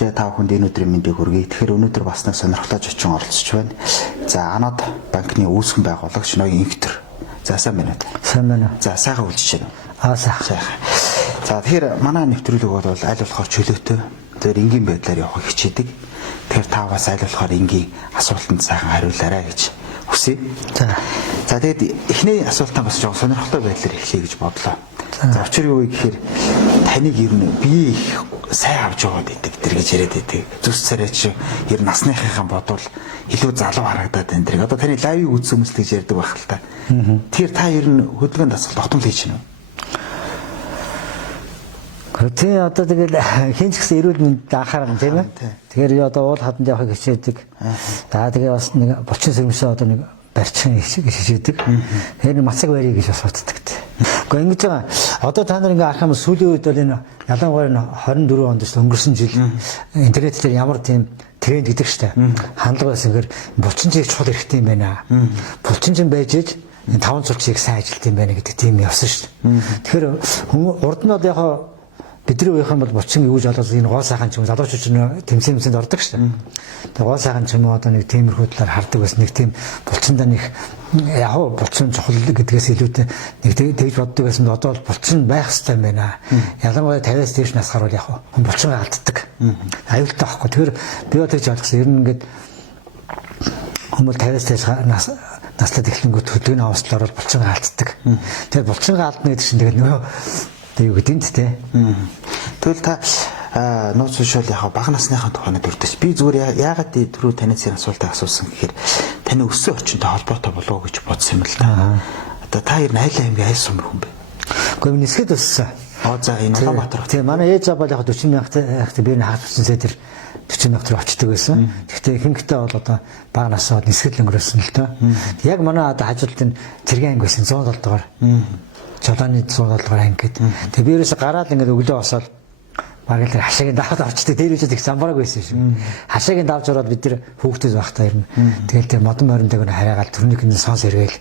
сонсогчдоо та бүхэнд энэ өдрийн мэндийг хүргэе. Тэгэхээр өнөөдөр бас нэг сонирхолтой зочин оролцож байна. За Анод банкны үүсгэн байгуулагч ноён инвестор. За сайн байна уу? Сайн байна. За сайхан үйлчилж байна. Сайхан. За тэгэхээр манай нэвтрүүлэг бол аль болохоор чөлөөтэй. Тэр энгийн байдлаар явахыг хичээдэг. Тэгэхээр та бас аль болохоор энгийн асуултанд сайхан хариулаарай гэж хүсье. За тэгээд эхний асуултаа бас жоохон сонирхолтой байдлаар эхлэе гэж бодлоо. За учир юу гэхээр таныг ер нь би их сайн авч яваад идэг тэр гэж яриад идэг. Зүс царайч ер нь насныхынхаа бодвол илүү залуу харагдаад энэ тэр. Одоо таны лайвыг үзсэн хүмүүс гэж ярьдаг байх л та. Тэр та ер нь хөдөлгөөнд асуулт тогтмол хийж байна уу? Тэ одоо тэгэл хин ч гэсэн эрүүл мэнд анхаарна тийм ээ. Тэгэхээр одоо уул хаданд явахыг хичээдэг. За тэгээ бас нэг булчин сэрэмсээ одоо нэг барьчин хичээдэг. Тэгэхээр мацаг барья гэж бас боддог. Гэхдээ ингэж байгаа. Одоо та нар ингээ харах юм сүүлийн үед бол энэ ялангуяа 24 онд өнгөрсөн жил интернет дээр ямар тийм тренд гэдэг штэ. Хандлага байсан гэхээр булчинчийг чухал хэрэгтэй юм байна. Булчинч байж иж энэ 5 цулчийг сайн ажилт юм байна гэдэг тийм явсан штэ. Тэгэхээр урд нь бол яг бидний үеийнхэн бол булчин юу гэж олоод энэ гоо сайхан ч юм залуучууд ч тэмцээнцэнд ордог шүү дээ. Тэгээ гоо сайхан ч юм уу одоо нэг тиймэрхүү талаар хардаг бас нэг тийм булчиндаа нэг яг булчин чухал гэдгээс илүүтэй нэг тэгж боддог байсан нь одоо бол булчин байх хэрэгтэй юм байна. Ялангуяа 50-аас дээш насгаар бол яг хүн булчин алддаг. Аюултай байхгүй. Тэгэхээр би бол тэгж ойлгосон. Ер нь ингээд хүмүүс 50-аас дээш наслаад эхлэнгүүт хөдөлгөөний авслаар бол булчин алддаг. Тэгээ булчин алдна гэдэг чинь тэгээд нөгөө юу гэдэг нь тэ. Тэгвэл та нууц уушаал яг бага насныхаа тухайд дурдж. Би зүгээр яагаад түрүү танаас энэ асуултыг асуусан гэхээр таны өссөн орчинтой холбоотой болов уу гэж бодсон юм л да. Одоо та ер нь айлаа юм айл сумар хүн бэ? Гэхдээ би нисгэд өссөн. За энэ Улаанбаатар. Тийм манай ээж аваад яг 40 мянгат би хагас үсэнсээ тэр 40 мянга төгрөг очдөг байсан. Гэхдээ ихэнхдээ бол одоо бага насаад нисгэд өнгөрөөсөн л доо. Яг манай одоо хажууд энэ цэргийн анги байсан 107 дугаар. Чулааны 107 дугаар анги гэдэг. Тэгээ би ерөөсө гараад ингээд өглөө босоод бараг л хашаагийн даваад авчдаг. Тэр үедээ их замбараг байсан шүү. Хашаагийн давж ороод бид тэр хүүхдүүд байхдаа ирнэ. Тэгэл тэр модон мориндаг нь хараагаал төрнийг нь сонс эргээл.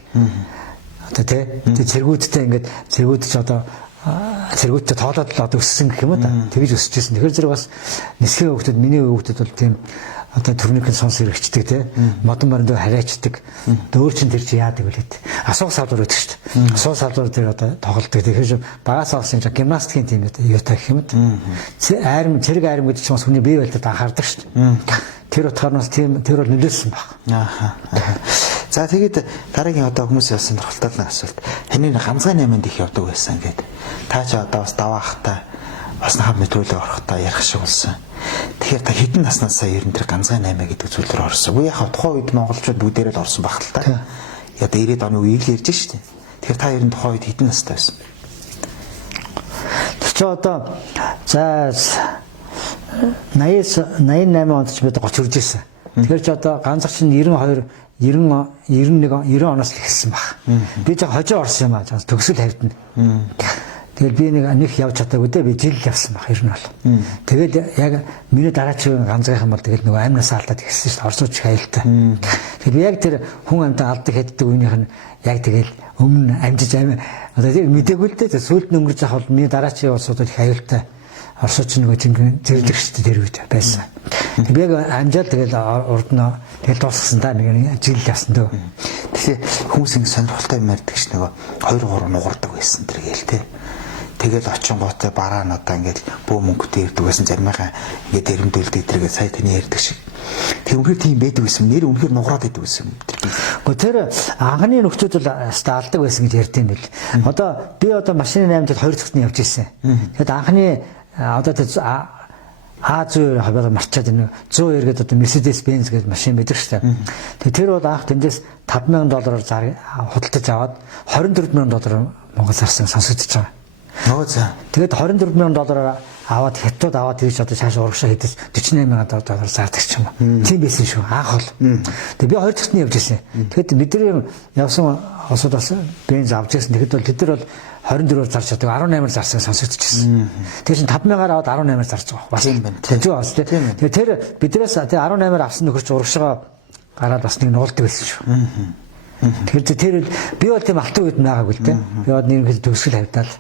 Одоо тий цэргүүдтэй ингээд цэргүүд ч одоо цэргүүдтэй тоолоод л одоо өссөн гэх юм уу та. Тэгж өсөжсэн. Тэгэхээр зэрэг бас нисхийн хүүхдүүд миний хүүхдүүд бол тийм одоо төрнийг нь сонс эргэждэг тий модон мориндаг хараачдаг. Дөөр чин тэр чи яадаг вэ? Асуух салбар гэдэг шүү дээ. Асуух салбар дээр одоо тоглолдог. Тэгэхээр багаас авсан чинь гимнастикийн тийм юутай гэх юм уу? Айрам цэрэг айрам гэдэг чинь бас хүний бие байлдад анхаардаг шүү дээ. Тэр утгаараас тийм тэр бол нөлөөлсөн баг. За тэгээд дараагийн одоо хүмүүс яасан сонирхолтой нэг асуулт. Хэнийн ганцхан 8-нд их явдаг байсан гэдэг. Та ч одоо бас даваахтай бас нахад мэдрүүлэг орохтой ярих шиг болсон. Тэгэхээр та хэдэн наснаасаа ер нь тэр ганцхан 8 гэдэг зүйл рүү орсон. Үе яхав тухайн үед монголчууд бүгдээрээ л орсон баг л та. Одоо 90-ад оны үеийг л ярьж штэ. Тэгэхээр та ер нь тухайн үед хэдэн настай байсан? Тэр чи одоо за 88 онд ч бид 30 хүрж ирсэн. Тэгэхээр ч одоо ганцхан чинь 92 91 оноос л эхэлсэн баг. Би ч хожоо орсон юм аа. Төгсөл хавьдана. Тэгээд би нэг явж чадаагүй дээ. Би жил явсан баг ер нь бол. Тэгээд яг миний дараагийн ганцхан бол тэгээд нөгөө амнаас алдаад ихсэн шүү дээ. Орсууч хайлтаа. Тэгээд би яг тэр хүн амьтаа алдаг хэддэг үеийнх нь яг тэгээд өмнө амжиж одоо тийм мэдээгүй л дээ. Сүүлд нь өнгөрч авах бол миний дараагийн улсууд их аюултай. Орсууч нөгөө чинь зэрлэг шүү дээ тэр үед байсан. Тэгээд би яг амжаал тэгээд урд нь тэгээд дуусгасан да нэг жил явсан дөө. Тэгэхээр хүмүүс ингэ сонирхолтой юм ярьдаг ш нөгөө 2-3 нугардаг байсан тэр гээл те. Тэгэл очингоотой бараа нь одоо ингээд бөө мөнгөтэй ирдэг байсан заримынхаа ингээд эрэмдүүлдэг тэргээ сая таны ярьдаг шиг. Тэг үнэхээр тийм байдаг байсан. Нэр үнэхээр нугараад байдаг байсан. Гэхдээ тэр анхны нөхцөл бол алдаг байсан гэж ярьдیں۔ Бэл. Одоо би одоо машины 8-д 2 цагтны явж ирсэн. Тэгэд анхны одоо А100 хаваа марчаад энэ 100 гээд одоо Mercedes Benz гэдэг машин байдаг шүү дээ. Тэгээ тэр бол анх тэндээс $5,000 худалдаж аваад $24,000 Монгол зарсан сонсогдож байгаа. Тэгээд $24,000 аваад хятад аваад тийш одоо цааш урагшаа хийдэж $48,000 зардаг ч юм уу. Тийм байсан шүү. Анх бол. Тэгээд би 2 цагтны явж ирсэн. Тэгэхэд бидний явсан осод бас бенз авч ирсэн. Тэгэхэд бол тэд нар бол 24-оор зарч чаддаг 18-аар зарсан сонсогдчихсэн. Тэгэхээр 5,000-аар аваад 18-аар зарж байгаа. Бас юм байна. Тийм бас тийм. Тэгээд тэр биднээс 18-аар авсан нөхөрч урагшаа гараад бас нэг нуулдаг байсан шүү. Тэгэхээр тэр би бол тийм алтан үед байгаагүй л дээ. Би бол нэг төгсгөл хавьдаал.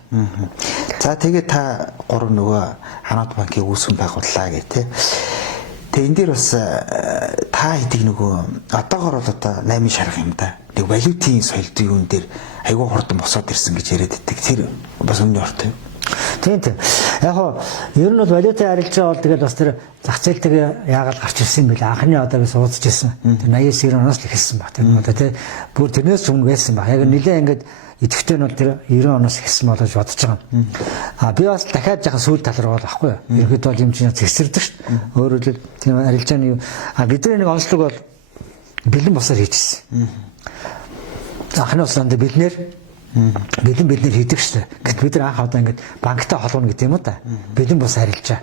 За тэгээд та гурав нөгөө Ханаад банкыг үүсгэн байгууллаа гэх тээ. Тэгээ энэ дээр бас та хэдийг нөгөө одоогоор бол одоо 8 шарах юм да. Нэг валютын соёлт юун дээр айгүй хурдан босоод ирсэн гэж яриад байдаг. Тэр бас үнэн ортой. Тийм. Яг хоо ер нь бол валютын арилжаа бол тэгээд бас тэр зах зээлтэйг яагаад гарч ирсэн юм бэ? Анхны одоо би суудж ирсэн. Тэр 89 оноос л эхэлсэн баг. Тэр одоо тий бүр тэрнээс өмнө байсан баг. Яг нэлээ ингээд идэвхтэй нь бол тэр 90 оноос эхэлсэн болож бодож байгаа. А би бас дахиад яхан сүүл тал руу байхгүй юу? Ерхэд бол юм чинь зэгсэрдэг шүү дээ. Өөрөөр хэлбэл тийм арилжааны юу бидний нэг онцлог бол бэлэн босоор хийчихсэн. Анхны усанд бэлнээр хийдэг шүү дээ. Гэтэл бид нар анх одоо ингээд банктай холбоно гэдэг юм уу та. Бэлэн бос арилжаа.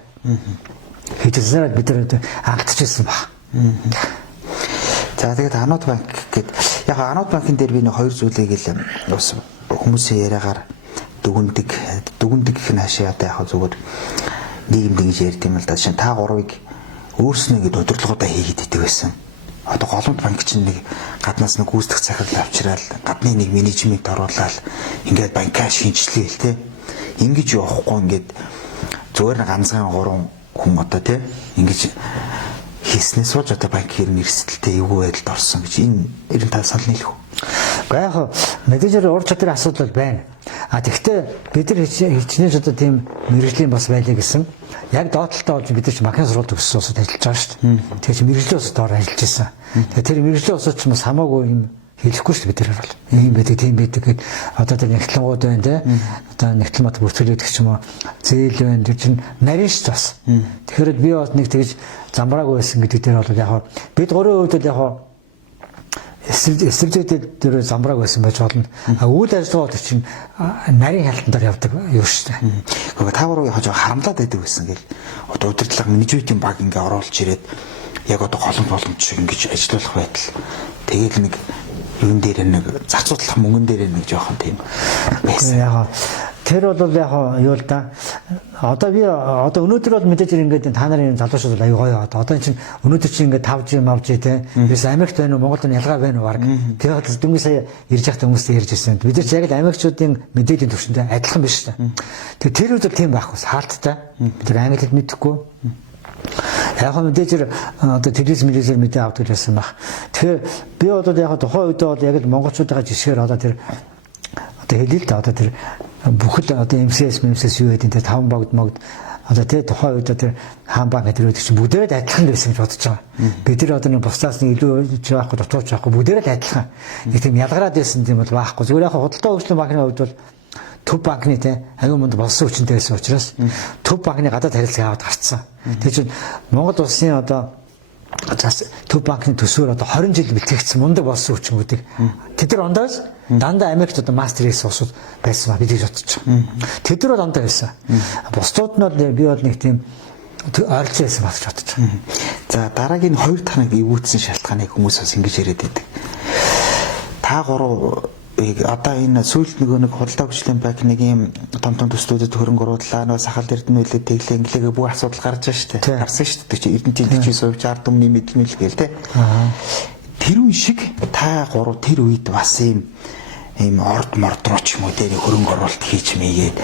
Хийжсэнээр бид нар анхдчихсан баг. За тэгээд Ханаад банк гэдэг яг Ханаад банкын дээр би нэг хоёр зүйлийг л бас хүмүүсийн яриагаар дүгндэг гэх нь хашаа одоо яг зүгээр нийгэмд ингэж ярьд юм л да. Шин та гурвыг өөрснөө ингэ удирдлагуудаа хийгээд идэг байсан. Одоо голомт банк чинь нэг гаднаас нэг гүйцэтгэх захирал авчираад гадны нэг менежмент оруулаад ингээд банкаа шинжилээ л те. Ингэж явахгүй ингээд зүгээр нэг ганцхан 3 хүн одоо те ингэж хийснээс болж одоо банкир нэрсэлтэй эвгүй байдалд орсон гэж энэ ерэн та санал нийлэх үү? Гэхдээ яг менежер ур чадрын асуудал байна. А тэгвэл бид нар хичнээн одоо тийм мэрэгжлийн бас байлаа гэсэн. Яг доотлолтой болж бид нар ч макин сургалт өгсөн усад ажиллаж байгаа шүү дээ. Тэгэхээр чи мэрэгжлийн усад доор ажиллаж байсан. Тэгэхээр тэр мэрэгжлийн усад ч бас хамаагүй юм хэлэхгүй шүү дээ бид нар бол. Ийм байдаг, тийм байдаг гэд одоо тэр нэгтлэнгууд байна те. Одоо нэгтлмат бүртгэлээд гэх юм уу. Зээл байна. Тэр чинь нарийн ш бас. Тэгэхээр би бас нэг тэгж замбрааг байсан гэдэг дээр бол яг бид гурийн хувьд бол яг эсвэлзүүд дээр замбрааг байсан байж болно. Үйл ажиллагаа чинь нарийн хяналтаар явдаг юу шүү дээ. Гэхдээ та гурав яг харамлаад байдаг байсан гэл одоо удирдлага менежментийн баг ингээ оруулж ирээд яг одоо боломж шиг ингэж ажиллах байтал тэгээд нэг юун дээр нэг зарцуудлах мөнгөн дээр нэг жоохон тийм байсан. Яг тэр бол яг юу л да. Одоо би одоо өнөөдөр бол мэдээж ингээд та нарын залуучууд аюу гоё. Одоо чинь өнөөдөр чинь ингээд 5G мавж те. Бис Америкт байна уу, Монголд ялгаа байна уу баг. Тэгээд дөнгөж сая ирж явах хүмүүстэй ярьж ирсэн. Бид нар ч яг л Америкчуудын мэдээллийн төвшөндөө адилхан биш үү? Тэгээд тэр үед бол тийм байхгүй. Хаалттай. Бид нар англи хэл мэдэхгүй. Яг мэдээж одоо телевизээр мэдээ авдаг байсан баг. Тэгэхээр би одоо яг тухайн үед бол яг л монголчуудаа жишгээр одоо тэр одоо хэлээ л да одоо тэр бүхэл одоо MCS юу гэдэг тэр 5 богд одоо тэр тухайн үед тэр хаан банк гэдэг чинь бүгдээрээ адилхан байсан гэж бодож байгаа. Бид нар одоо нэг бусдаас нэг илүү жаахгүй дутууч байхгүй бүгдээрээ адилхан. Нэг тийм ялгараад байсан юм бол байхгүй. Зүгээр яг худалдаа хөгжлийн банкны хувьд бол төв банкны те аюун манд болсон хүчтэй байсан учраас төв банкны гадаад харилцаа аваад гарцсан. Тэр чинь Монгол улсын одоо төв банкны төсвөр одоо 20 жил бэлтгэгдсэн мундаг болсон хүчнүүдийг тэд нар ондоос дандаа Америкт одоо мастер хийсэн усуд байсан ба бидийг бодож байгаа. Тэд нар бол ондоо байсан. Бусдууд нь бол би бол нэг тийм ойролцоо байсан бас бодож байгаа. За дараагийн 2 таныг эвгүүцсэн шалтгааныг хүмүүс бас ингэж яриад байдаг. Та гурав одоо энэ сүүлд нэг худалдаа хөгжлийн банк нэг юм том төслүүдэд хөрөнгө оруулаа нөгөө сахал эрдэнэ үйлээ тэглээ инглээгээ бүх асуудал гарч байгаа шүү дээ. Гарсан шүү дээ. Эрдэнэтийн 49% 60 дүмний мэдлэмэл гээл те. Тэр үе шиг та гурав тэр үед бас ийм орд мордроо ч юм уу дээр хөрөнгө оруулалт хийж мэйгээд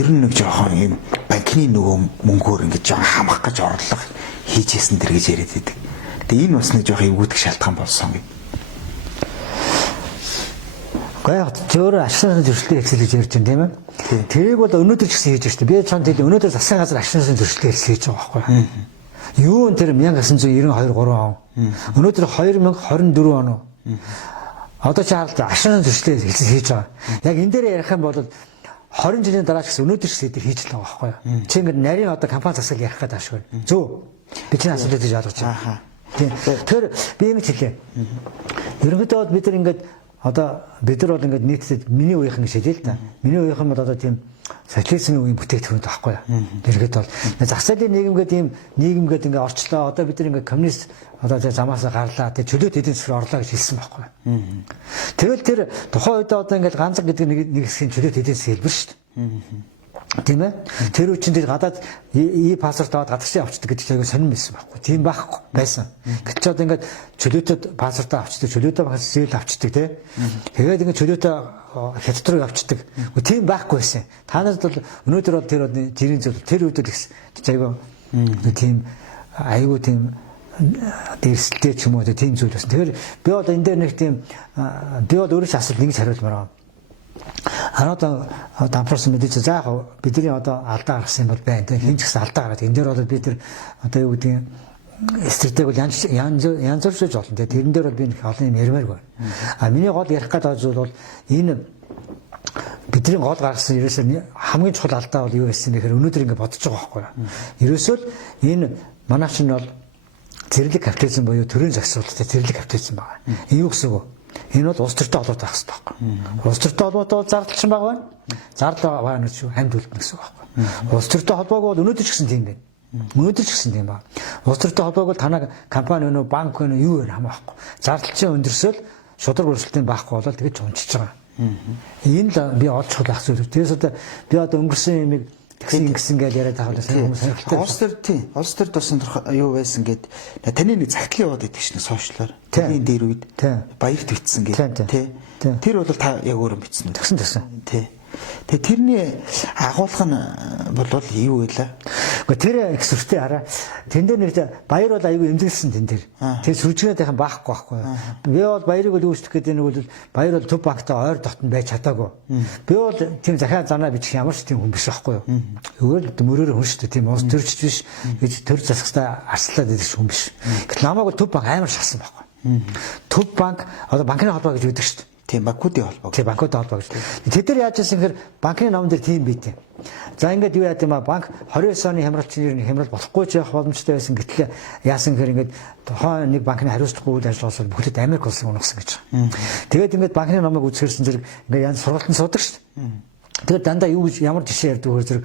ер нь нэг жоохон ийм банкны нөгөө мөнгөөр ингэж жоохон хамах гэж орлого хийжсэн дэр гэж яриад байдаг. Тэгээ энэ бас нэг жоохон эвгүүдэх шалтгаан болсон юм. Яг зөөр ашигын зөрчилтэй хэлсэн гэж ярьж байна тийм ээ. Тэрийг бол өнөөдөр ч гэсэн хийж штэ. Би цаанд хэлээ өнөөдөр засгийн газар ашигын зөрчилтэй хэлсэн хийж байгаа байхгүй юу? Юу нэр 1992 3 он. Өнөөдөр 2024 он. Одоо ч хараад ашигын зөрчилтэй хэлсэн хийж байгаа. Яг энэ дээр ярих юм бол 20 жилийн дараа ч гэсэн өнөөдөр ч сэдв хийж л байгаа байхгүй юу? Чи ингэ нарийн одоо компани засаг ярих гэдэг ашиг байна. Зөө. Би чинь асуудал гэж ойлгож байна. Тийм. Тэр би юм хэлээ. Ерөнхийдөө бид нар ингээд одоо бид нар бол ингээд нийтэд миний үеийнхэн гэж хэлээ л да. Миний үеийнхэн бол одоо тийм социализмын үеийн бүтээгдэхүүн таахгүй юу. Дэргэд бол зах зээлийн нийгэмгээд ийм нийгэмгээд ингээд орчлоо. Одоо бид нар ингээд коммунист одоо замаасаа гарлаа. Тэгээ чөлөөт эдийн засгаар орлоо гэж хэлсэн байхгүй юу. Тэгэл тэр тухайн үед одоо ингээд ганцхан гэдэг нэг хэсгийн чөлөөт эдийн засгийн хэлбэр шүү дээ. Тийм ээ. Тэр үчинд гадаад паспорт аваад гадагшаа авчдаг гэдэг чинь сонирн байсан байхгүй. Тийм байхгүй байсан. Гэтэл ч одоо ингээд чөлөөтэй паспорт авчдаг, чөлөөтэй зээл авчдаг тий. Тэгээд ингээд чөлөөтэй хятад руу авчдаг. Тийм байхгүй байсан. Та нарт бол өнөөдөр бол тэр жирийн зүйл тэр үед л айгүй тийм айгүй тийм дэрсэлтэй ч юм уу тийм зүйл байсан. Тэгэхээр би одоо энэ дээр нэг тийм би бол өөрөө ч асуулт нэг хариулмаар байна. Одоо дампуурсан мэдээж за яг бидний одоо алдаа гаргасан юм бол байна. Хин ч гэсэн алдаа гаргаад энэ дээр бол бид тэр одоо юу гэдэг стратеги бол янз бүршиж болно. Тэрэн дээр бол би нэг олон юм ярмаар байна. А миний гол ярих гэдэг зүйл бол энэ бидний гол гаргасан ерөөсөө хамгийн чухал алдаа бол юу байсан бэ гэхээр өнөөдөр ингэ бодож байгаа байхгүй юу. Ерөөсөө л энэ манайч нь бол зэрлэг капитализм буюу төрийн зохицуулалттай зэрлэг капитализм байна. Энэ юу гэсэн үг вэ? Энэ бол улс төртэй холбоотой байх хэрэгтэй байхгүй. Улс төртэй холбоотой бол зардалчин байгаа байна. Зардал байгаа нь шүү амьд үлдэнэ гэсэн үг байхгүй. Улс төртэй холбоогүй бол өнөөдөр ч гэсэн тийм байна. Өнөөдөр ч гэсэн тийм байна. Улс төртэй холбоогүй бол танаа компани өнөө банк өнөө юу вэ хамаахгүй. Зардалчин өндөрсөөл шудраг өрсөлдөөн байхгүй болол тэгэж унчиж байгаа. Энэ л би олж хулах зүйл. Тэрээс одоо би одоо өнгөрсөн юмыг тэгсэн гэж яриад байгаа хүмүүс сонирхолтой. Улс төр тийм. Улс төрд бас юу байсан гэд таны нэг цагтлын яваад идэх шнэ сошиалаар. Тэний дээр үед баярт битсэн гэд тий. Тэр бол та яг өөрөө бичсэн үү? Тэгсэн. Тий. Тэгээ тэрний агуулга нь бол юу вэ? Гэхдээ тэр экспертэй хараа. Тэн дээр нэг баяр бол аюу эмзэглсэн тэн дээр. Тэр сүржнээдийнхэн байхгүй. Би бол баярыг бол үүсгэх гэдэг нэг бол баяр бол төв банктай ойр дотн байж чадаагүй. Би бол тийм захиа занаа бичих ямар ч тийм хүн биш байхгүй юу. Өөр мөрөөр хүн шүү дээ. Тийм уус төрч биш гэж төр засагтай арслаад идэх хүн биш. Гэтэл намайг төв банк амар шалсан байхгүй. Төв банк одоо банкны холбоо гэж үүдэг шүү дээ. Тийм банкуудын холбоо. Тийм банкуудын холбоо гэж. Тэд нар яаж ийсэн гэхээр банкны номон дээр тийм бийтэй. За ингээд юу яа гэм ба банк 29 оны хямралчны ерний хямрал болохгүй ч явах боломжтой байсан. Гэтэл яасан гэхээр ингээд тухайн нэг банкны хариуцлагагүй үйл ажиллагаасаа бүхэлд Америк улсын унагсан гэж байгаа. Тэгээд ингээд банкны номыг үзэхэрсэн зэрэг ингээд янз сургалтанд суудаг шүү дээ. Тэгээд дандаа юу гэж ямар жишээ ярьдаг вэ зэрэг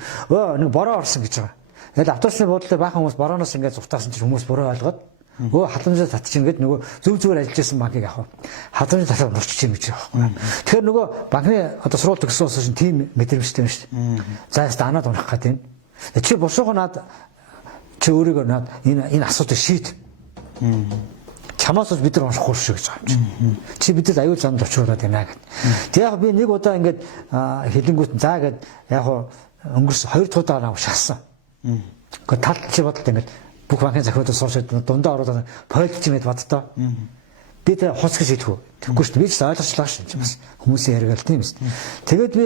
нэг бороо орсон гэж байгаа. Тэгээд автобусны буудлын баахан хүмүүс борооноос ингээд зугтаасан чинь хүмүүс буруу ойлгоод халамжаа татчих ингээд нөгөө зөв ажиллаж байсан банкыг авах. Халамжаа татах нурчих юм гэж байгаа байхгүй. Тэгэхээр нөгөө банкны одоо сурвалж төгссөн ус чинь тийм мэдрэмжтэй байна шүү дээ. За яста анаад унах гэдэг юм. Чи босоогоо наад чи өөрийгөө наад энэ асуудыг шийд. Чамаас бид нар унахгүй шүү гэж байгаа юм чи. Чи бидэд аюул занд очруулаад байна гэд. Тэг яг би нэг удаа ингээд хэлэнгүүт за гэд яг өнгөрсөн 2 дахь удаа наваа шахсан. Гэхдээ тал чи бодолтой ингээд бүх банкны захиудаас сууршаад дундаа ороод пойлч юмэд бадтаа. Би тэ хуц гэж хэлэхгүй. Тэгэхгүй шүү дээ. Би ч ойлгочлаа шүү. Бас хүмүүсийн яриаг л тийм ээ. Тэгээд би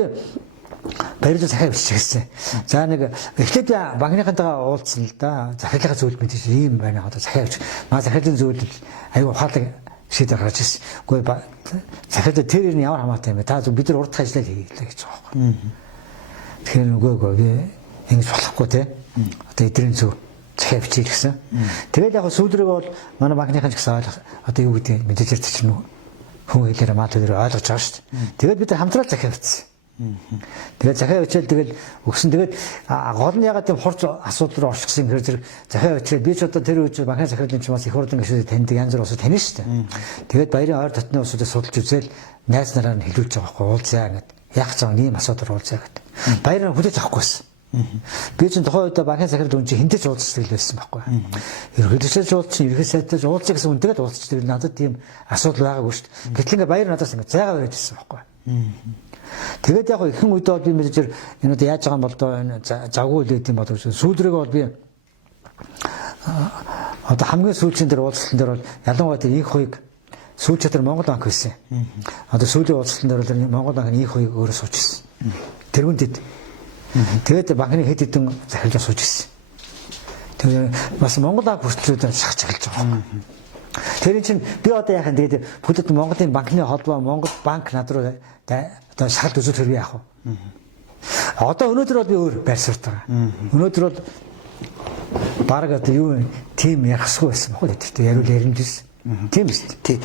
баярлал захиа биччихсэн. За нэг эхлээд банкныхантайгаа уулзсан л да. Захиалгын зүйл мэдээж ийм байна. Одоо захиа бич. Маа захиалгын зүйл аюу ухаалаг шийдэл гаргаж ирсэн. Үгүй захиалга тэр нь ямар хамаатай юм бэ? Та бид нар урд ажиллаа хийлээ гэж байгаа байхгүй. Тэгэхээр үгүй би ингэж болохгүй те. Одоо эдрийн зөв захиа бичиж гисэн. Тэгээд яг сүүлрэг бол манай банкныхан ч гэсэн ойлгох одоо юу гэдэг мэдээлэлд чинь хүн хэлээр маа тэр ойлгож байгаа шүү дээ. Тэгээд бид хамтраад захиа бичсэн. Тэгээд захиа бичээл тэгэл өгсөн. Тэгээд гол нь ягаад тийм хурц асуудал руу орчихсон юм хэрэг захиа бичээд би ч одоо тэр үеч банкны захиалгын ч бас их хурдан гişүүд таньдаг янз бүр усууд таних шүү дээ. Тэгээд баярын ойр дотны усуудыг судалж үзээл найз нараар нь хэлүүлж байгаа байхгүй уулзаа гэдэг. Яг ч ийм асуудал уулзаа гэдэг. Баяраа хүлээж авахгүйсэн. Би ч тухайн үед банкны захирал хүн чинь хинтэж уулздаг байсан байхгүй. Ерөнхийлөгчөж уулзсан, ерөнхий сайдтай уулзах гэсэн үнтэйгээ уулздаг. Надад тийм асуудал байгаагүй шүү дээ. Гэтэл ингээ баяр надаас ингээ зайгаа барьж ирсэн байхгүй. Тэгээд яг ихэнх үед бол би мэдээж энэ одоо яаж байгаа юм бол доо энэ завгүй үлээд юм болов шүү. Сүүлрэг бол би одоо хамгийн сүүлчийн дээр уулзалтан дээр бол ялангуяа тэр их хоёг сүүлчээр тэр Монгол банк байсан. Одоо сүүлийн уулзалтан дээр бол Монгол банкны их хоёг өөрөө сууж ирсэн. Тэргүүндэд тэгээд банкны хэд хэдэн захиалгаа сууж ирсэн. Тэгээд бас Монгол банк хүртлээд шахаж эхэлж байгаа. Тэр чинь би одоо яхаа тэгээд бүтэд Монголын банкны холбоо Монгол банк над руу одоо шахалт үзүүл хэрэг яах вэ? Одоо өнөөдөр бол би өөр байр суурьт байгаа. Өнөөдөр бол баг одоо юу тим ярахсгүй байсан баггүй гэдэг яриул яригдсэн. Тийм биз дээ. Тий.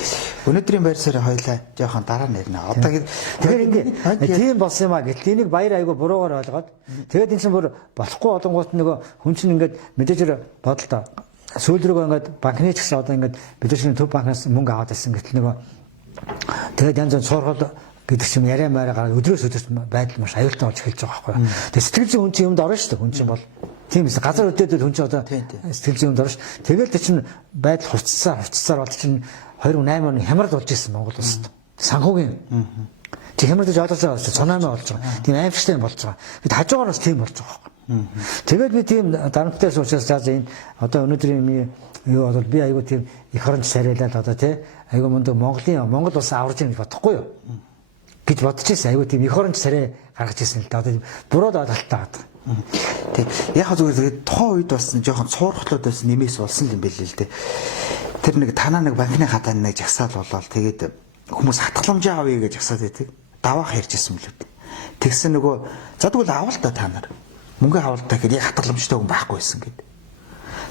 Өнөөдрийн байр суурь хоёлаа жоохон дараа нь ярина. Одоо тэгэхээр ингээд тийм болсон юм а гэтэл энийг баяр айгу буруугаар ойлгоод тэгээд энэ чинь бүр болохгүй олонгууд нөгөө хүн чинь ингээд мэдээж бодолтой сүүл рүүгээ ингээд банкны ч гэсэн одоо ингээд бид чинь төв банкнаас мөнгө аваад байсан гэтэл нөгөө тэгээд янз бүр суурхал гэдэг чим яриа маяа гараад өдрөөс өдөрт байдал маш аюултай болж эхэлж байгаа байхгүй. Тэгээ сэтгэл зүйн хүн чинь юмд орно шүү дээ. Хүн чинь бол тийм эс газар өдөөд хүн чинь одоо сэтгэл зүйн юмд орно шүү. Тэгэл тэр чинь байдал хувцсаар бол чинь 2008 оны хямрал болж исэн Монгол улсад. Санхүүгийн чи хямралж ойлгож байгаа шүү. Цунами болж байгаа. Тийм аимшигтай болж байгаа. Бид хажуугаараас тийм болж байгаа байхгүй. Тэгээд би тийм дарамттай суучаас за энэ одоо өнөөдрийн юу бол би айгуу тийм их оронч сарайлаад одоо тий айгуу Монгол улс аварж ийн гэж бодохгүй юу гэж бодож ирсэн. Айгуу тийм их оронч сарай гаргаж ирсэн л да. Одоо буруу дааталтаа гад. Тэг. Яг зүгээр тухайн үед бас жоохон цуурхлоод байсан нэмээс болсон юм байл л дээ. Тэр нэг танаа нэг банкны хатаа нэг жагсаал болоод тэгээд хүмүүс хатгаламж авъя гэж жагсаад байдаг. Даваах ярьжсэн мөлөө. Тэгсэн нөгөө за тэгвэл авал та нар. Мөнгө авал та гэхээр яг хатгаламжтай хүн байхгүй байсан гэдэг.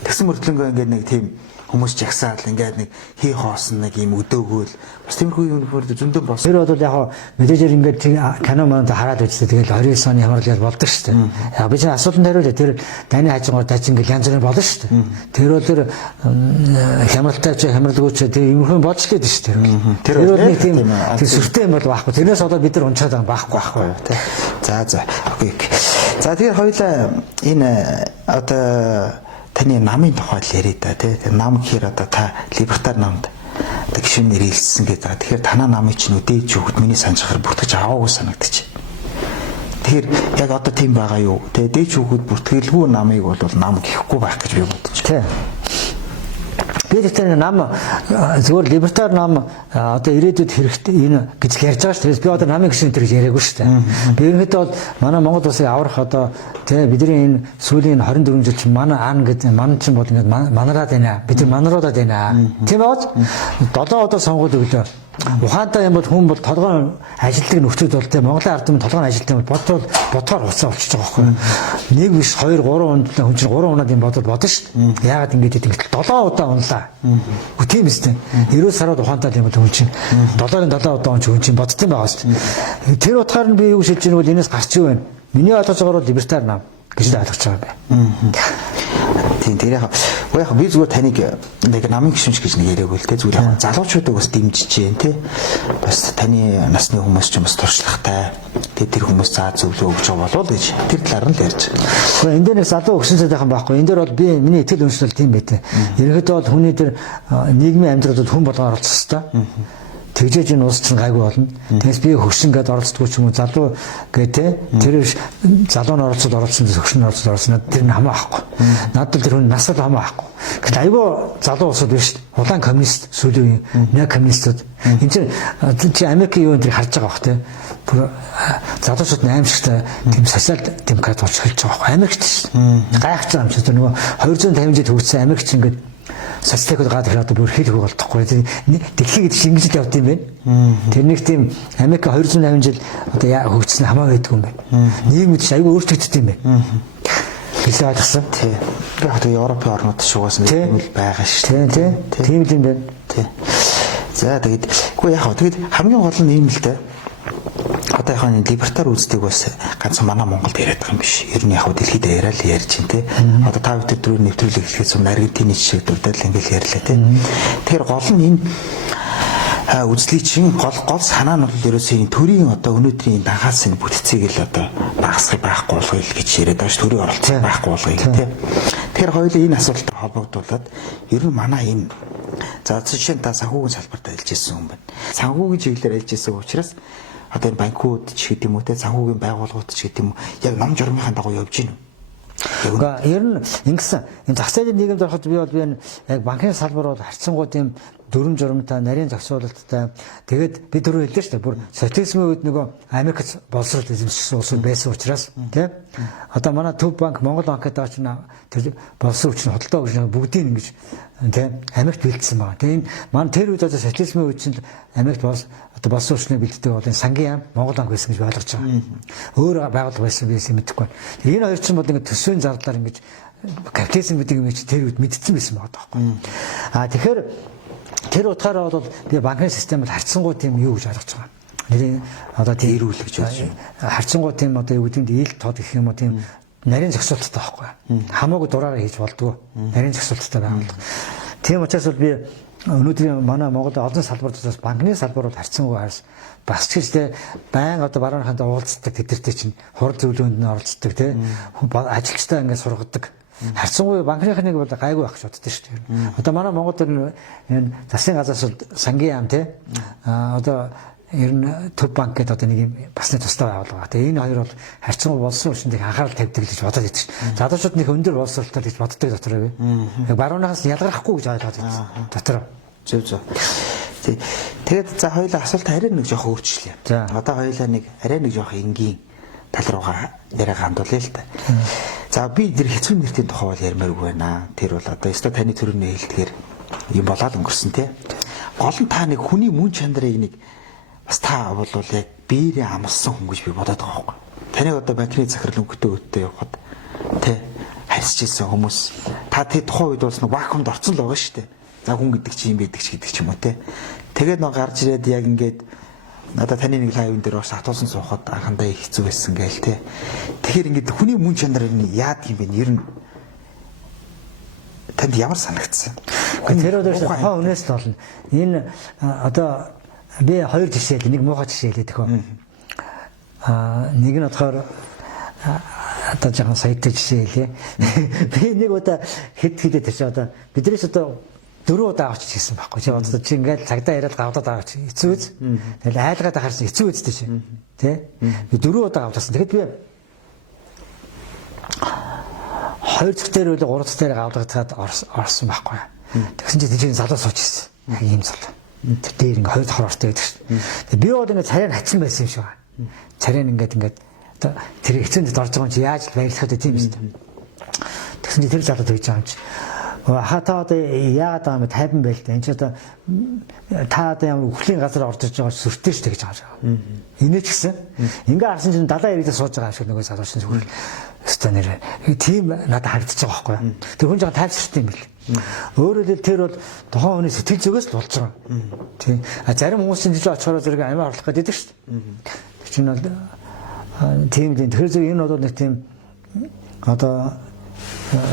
Тэгсэн мөртлөнгөө ингээд нэг тийм хүмүүс жагсаал ингээд нэг хий хоосон нэг юм өдөөгөөл бас тиймэрхүү юм зөндөө болсон. Тэр бол яг мэдээж ингээд кино манд хараад үзтээ тэгэл 29 оны хямрал гэж болдог шүү дээ. Яг би чинь асуултанд хариулъя. Тэр дайны хажуугаар дажин ингээд янз бүрийн болно шүү дээ. Тэр бол тэр хямралтай ч хямралгүй ч тэр юмхэн болж гээд шүү дээ. Тэр бол нэг тийм тэр сүртэй юм бол байхгүй. Тэрнээс одоо бид нар унчаад байгаа байхгүй тий. За окей. За тэгэхээр хоёлаа энэ одоо таны намын тухай яриа да тий. Нам гэхээр одоо та либертар намд одоо гишүүнээр хэлсэн гэдэг. Тэгэхээр танаа намын чинь үдээж өгд миний санджахаар бүртгэж аваагүй санагдчих. Тэгэхээр яг одоо тийм байгаа юу? Тэ дээж өгд бүртгэлгүй намыг бол нам гэхгүй байх гэж би бодож байна. Би тэр нам зөвхөн либертар нам одоо ирээдүйд хэрэгтэй энэ гэж ярьж байгаа шүү дээ. Би одоо намын гишүүн тэр яриаггүй шүү дээ. Би ерөнхийдөө бол манай Монгол улсыг аврах одоо тэгээ бидний энэ сүүлийн 24 жил чинь манай ан гэдэг ман чинь бол ингээд манараад байна. Бид нар манаруудад байна. Тийм бааз 7 одоо сонгуул өглөө. Ухаантай юм бол хүн бол толгойн ажилтдаг нөхцөл бол тийм Монголын ард түмэн толгойн ажилтдаг бол бодвол хуцаа болчихж байгаа байхгүй. Нэг биш 2 3 ундлаа хүн чинь 3 унаад юм бодно шүү дээ. Яагаад ингэж гэдэг вэ? 7 удаа унлаа. Үгүй тийм үстэй. 90 сард ухаантай юм бол хүн чинь 7-ын 7 удаа хүн чинь бодсон байгаа шүү дээ. Тэр утгаар нь би юу шилж ийн бол энэс гарч юу вэ? Миний ойлгож байгаагаар бол либертар нам гэж ойлгож байгаа юм. Тийм тэр яг би зүгээр таныг нэг намын гишүүнч гэж нэг яриаг үлдээ зүгээр яг залуучуудыг бас дэмжиж जैन тий бас таны насны хүмүүс ч бас туршлагатай тэр хүмүүс заа зөвлөө өгч байгаа болов гэж тэр талаар нь л ярьж байгаа. Гэхдээ энэ дээр нэг залуу өгсөн сайхан байхгүй. Энэ дээр бол би миний итгэл үнэмшил тийм байт. Ерөнхийдөө бол хүний тэр нийгмийн амьдралд хүн болгоо оролцох хэрэгтэй. Тэгжээж энэ улс чинь гайгүй болно. Тэгээс би хөгшин гэдээ оролцдоггүй ч юм уу залуу гэ тэр залуу нь оролцсон хөгшин оролцсон тэр нь хамаа ахгүй. Надад тэр хүн насад хамаа ахгүй. Гэхдээ айгүй залуу улсууд биш улаан коммунист сүүлийн нэг коммунистууд энэ чи Америкийн юу энэ харж байгаа бох те. Залуучууд аимшигтай тийм социал демократ болж эхэлж байгаа бох. Америкт шүү. Гайхаж байгаа юм шиг нөгөө 250 жил хөгжсөн Америкч ингээд социалистик гад хэрэг одоо бүр хэлэх болтохгүй. Дэлхий гэдэг чинь ингэж л явд юм байна. Тэр нэг тийм Америк 250 жил одоо хөгжсөн хамаа байдаг юм байна. Нийгэмд ч аюул өөрчлөгддөг юм байна. Хэлээ ойлгосон. Тий. Би одоо Европын орнууд шугаас нэг юм байгаа шүү дээ. Тийм л юм байна. Тий. За тэгээд үгүй яг тэгээд хамгийн гол нь юм л дээ. Одоо яг энэ либертар үздэг бас ганцхан манай Монголд яриад байгаа юм биш. Ер нь яг дэлхийд ярьж байна те. Одоо та бүхэн дөрөв нэвтрүүлэг хийхээс өмнө Аргентины жишээ дурдаад ингээл ярьлаа те. Тэгэхээр гол нь энэ үзлийн чинь гол санаа нь бол ерөөсөө энэ төрийн одоо өнөөдрийн дагаасын бүтцийг л одоо багасгах байхгүй болгоё гэж яриад байгаа ш. Төрийн оролцоо байхгүй болгоё те. Тэгэхээр хоёулаа энэ асуудалтай холбогдуулаад ер нь манай энэ за жишээ нь та санхүүгийн салбарт ажиллаж ирсэн хүн байна. Санхүүгийн чиглэлээр ажиллаж ирсэн учраас одоо энэ банкуд ч гэдэг юм уу те санхүүгийн байгууллагууд ч гэдэг юм уу яг ном журмынхаа дагуу явж гин үү? Ер нь ингэсэн энэ зах зээлийн нийгэмд ороход би бол яг банкны салбар бол харьцангуй тийм дүрм журмтай нарийн зохицуулалттай тэгээд би түрүү хэллээ шүү дээ бүр социализмын үед нөгөө Америкт боловсрол эзэмшсэн улсууд байсан учраас тийм одоо манай Төв банк Монгол банкад байгаа чинь тэр боловсрол хүчин хөдөлтөө гэж бүгдийг ингэж тийм Америкт бэлдсэн байгаа. Тэгээд манай тэр үед одоо социализмын үед чинь Америкт одоо боловсрол хүчний бэлддэг бол энэ сангийн яам Монгол банк байсан гэж ойлгож байгаа. Өөр байгууллага байсан мэдэхгүй. Энэ хоёр чинь бол ингэ төсвийн зардлаар ингэж капитализм гэдэг юм чи тэр үед мэдсэн байсан байгаа байхгүй. Тэгэхээр тэр утгаараа бол би банкны системд харьцангуй тийм юу гэж ойлгож байгаа. Нэрийн одоо тийм эрүүл гэж бодож байна. Харьцангуй тийм одоо юу гэдэг нь ил тод гэх юм уу тийм нарийн зохицуулалттай байхгүй. Хамаагүй дураараа хийж болдгоо. Нарийн зохицуулалттай байгууллага. Тийм учраас бол би өнөөдрийн манай Монгол олон салбаруудаас банкны салбарууд харьцангуй харс бас ч гэжтэй байн одоо баруунханд уулздаг тэдэртэй чинь хурд зөвлөгөөнд нь оролцдог те ажилчтай ингээд сургадаг. Харьцангуй банкныхныг бол гайгүй байх шатдаг шүү дээ. Одоо манай Монголд энэ засгийн газраас сангийн яам те одоо ер нь төв банк гэдэг одоо нэг юм басны тустай байгууллага. Тэгээ энэ хоёр бол харьцангуй болсон учраас их анхаарал тавьдаг гэж бодоод байдаг шүү дээ. Залуучууд нэг өндөр боловсролтой гэж боддог дотор бай. Баруунаас ялгархгүй гэж ойлгоод байдаг дотор. Зөв. Тэгээд за хоёулаа асуулт арай нэг жоох өөрчлөе. Одоо хоёулаа нэг арай нэг жоох энгийн тал руугаа яриа хандуулъя л та. За би тэр хэцүү нэртийн тухай бол ярмааргүй байна. Тэр бол одоо өстой таны төрөний хэлдгээр юм болоод өнгөрсөн те. Гол нь та нэг хүний мөн чанарыг нэг бас та бол яг биеэрээ амлсан хүн гэж би бодоод байгаа байхгүй. Таныг одоо банкны захирал өнгөтэй өттэй явахад те харьцаж ирсэн хүмүүс та тэр тухайн үед бас нэг вакуумд орцсон л байгаа шүү дээ. За хүн гэдэг чи юм байдаг ч гэдэг ч юм уу те. Тэгээд нэг гарч ирээд яг ингээд надаа таны нэг лайвн дээр бас хатуулсан суухад анхандаа их хэцүү байсан гээл те. Тэгэхээр ингээд хүний мөн чанарыг яад юм бэ? Ер нь танд ямар санагдсан? Тэр өдөр хаа өнөөс л болно. Энэ одоо би хоёр жишээ нэг муухай жишээ хэлээд өгөө. Нэг нь болохоор одоо жоохон саятай жишээ хэлье. Би нэг удаа хэд тийч одоо биднээс одоо 4 удаа авч хийсэн байхгүй. Чи одоо чи ингээд цагдаа яриад гавдаад авч хэцүү үз. Тэгэл айлгаад харсан хэцүү үздэй чи. Тэ? Би 4 удаа авчихсан. Тэгэхэд би 2 дахь дээр үл 3 дахь дээр гавдаад орсон байхгүй. Тэгсэн чи тийч залуу сууж ирсэн. Яг ийм залуу. Тэр дээр ингээд 2 дахь ортой байдаг шүү. Тэгээ би бол ингээд царайг хатсан байсан юм шиг байна. Царайг ингээд одоо тэр хэцүүнд орж байгаа юм чи яаж баярлахад тийм юм бэ? Тэгсэн чи тэр залуу тэгж байгаа юм чи. Хата одоо яагаад байгаа юм тайван байл та. Энд ч одоо та одоо ямар өхлийн газар орж иж байгаа сүртэй шүү гэж байгаа. Инээ ч гэсэн ингээ харсан чинь далайн ирээдээ сууж байгаа юм шиг нөгөө залууч нь зүгээр өстой нэр тийм надад харагдаж байгаа байхгүй. Тэр хүн жоо тайвширт юм бэл. Өөрөөр хэлбэл тэр бол тухайн хүний сэтгэл зүгээс л болж байгаа. Тийм. Зарим хүмүүсийн жижиг очихоор зэрэг амиа орлох гэдэг шүү дээ. Тэр чинь бол тийм тийм. Тэгэхээр зөв энэ бол нэг тийм одоо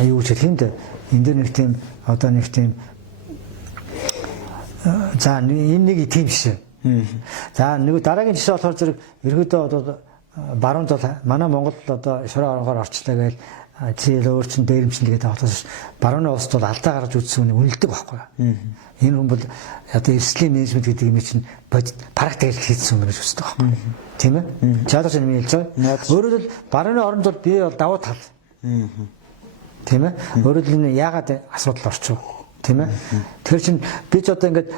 юу ч хэлэх юм дээ. Энд дээр нэг тийм одоо нэг тийм за энэ нэг тийм шээ. За нэг дараагийн жишээ болохоор зэрэг ерөөдөө одоо баруун зул манай Монголд одоо шороо оронгоор орчлоо гээл чи өөр чин дээрэмчин тэгээд авахлаас барууны улсд бол алдаа гаргаж үзсэн хүн үнэлдэг байхгүй. Энэ хүн бол одоо эрсдлийн менежмент гэдэг юм чинь практикээр хийсэн юм гэж үздэг байхгүй. Тийм ээ? Чаадаж юм хэлж байгаа. Өөрөөр хэлбэл барууны оронд бол би бол давуу тал. Тийм ээ. Өөрөөр хэлбэл яагаад асуудал орчих вэ? Тийм ээ. Тэр чинь би ч одоо ингээд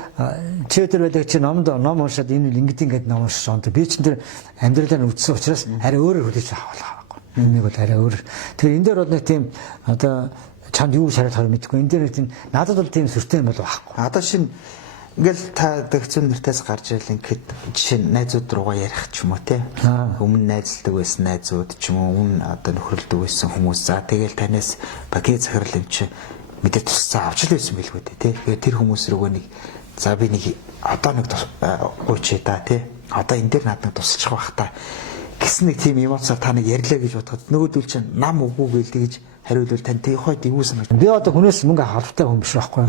чи өдөр байдаг чи ном уншаад энэ ингээд ном уншиж байгаа. Би чинь тэр амьдралаар үтсэн учраас арай өөрөөр хүлээж авах байхгүй. Энийг бол арай өөр. Тэгэхээр энэ дээр бол нэг тийм одоо чанд юу шаардлагаар мэдгүй. Энэ дээр нэг тийм надад бол тийм сүртэй юм бол байхгүй. Одоо шинэ ингээл та дэгцэн нэртээс гарч ирэл ингээд жишээ нь найзууд руугаа ярих ч юм уу те. Өмнө найзлдаг байсан найзууд ч юм уу өмнө одоо нөхөрлөдөг байсан хүмүүс. За тэгэл танаас пакет захирал юм чи мэдээ тусцаа авч л байсан билгүй те. Тэгээд тэр хүмүүс рүүгээ нэг за би нэг одоо нэг уучи да те. Одоо энэ дээр надад тусалчих байх та. Гэсэн нэг тийм эмоцоор та нэг ярьлаа гэж бодоход нөгөөдөл чинь нам үгүй гээл тэгж хариулвал тань тэг хойд юу санагд. Би одоо хүнээс мөнгө авахтай хүн биш байхгүй.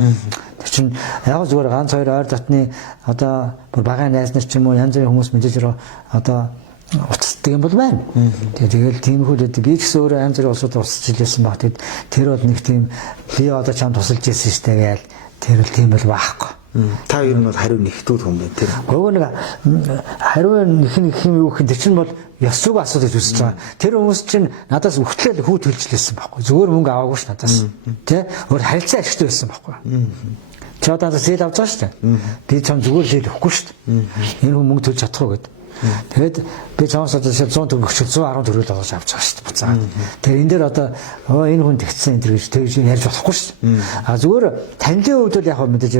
Тэр чинь яг зүгээр ганц хоёр ойр дотны одоо бүр багаан найз нар ч юм уу янз бүрийн хүмүүс мэдээж одоо уцалдаг юм бол байна. Тэгэл тиймхүү би ч гэсэн өөрөө янз бүрийн улсууд уцалж илсэн баг. Тэр бол нэг тийм би одоо чам тусалж ирсэн штэ гээл тэр бол тийм бол байхгүй. Та ер нь бол хариу нэгтүүл хүн байна тийм. Гогоо нэг хариу нэг юм юу гэх юм тэр чинь бол ёс зүг асуудал үүсэж байгаа. Тэр хүмүүс чинь надаас өгтлээ хүү төлжлээсэн байхгүй. Зүгээр мөнгө аваагүй ш надаас. Тэ? Өөр харилцаа ашигтай байсан байхгүй. Чи одоо зээл авч байгаа шүү дээ. Би чам зүгээр зээл өгөхгүй шүү дээ. Энэ хүн мөнгө төлж чадахгүй гэдэг. Тэгээд би чамаас одоо 100 төгрөг өгч 110 төгрөг л олж авч байгаа шүү дээ буцаад. Тэгэхээр энэ дээр одоо энэ хүн тэгсэн энэ гэж тэгж ярьж болохгүй шүү дээ. А зүгээр танилын хувьд бол яг мэдээж